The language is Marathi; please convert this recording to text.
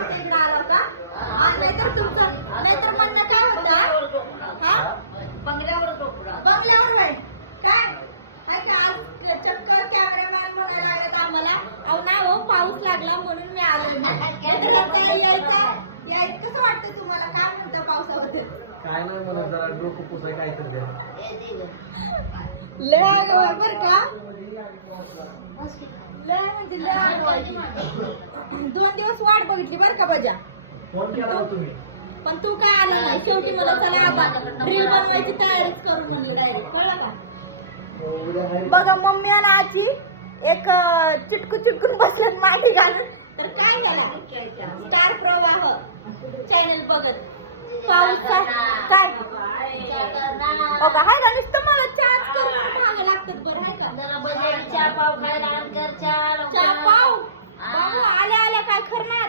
आमच्या इकडे आला होता. नाहीतर तुमचं नाहीतर म्हणणं काय होतं हा बंगल्यावर होय काय काय का आज चक्क कॅमेरामॅन म्हणायला लागला आम्हाला. अहो नाही हो पाऊस लागला म्हणून मी आलो नाही. यायचं कसं वाटतं तुम्हाला काय म्हणतं पावसाबद्दल? काय नाही म्हणत जरा डोकं पुसाय काय तर द्या. लय आगाऊ बर का लय म्हणजे लय आगाऊ. 2 दिवस वाट बघितली बर का बजा. फोन केला होता तुम्ही पण तू काय आला नाही. शेवटी मला चला आपण रील बनवायची तयारीच करून म्हणलं डायरेक्ट कळलं का? उद्या नाही बघा मम्मी आणि आजी एक चिटकून बसल्यात मागे घालून. तर काय झालं स्टार प्रवाह चॅनल बघत पाऊस काय हो का हाय ना नुसतं मला चहाच करून मागं लागतात बरं हाय का? चहा पाव बाबू आल्या आल्या काय खरं नाही.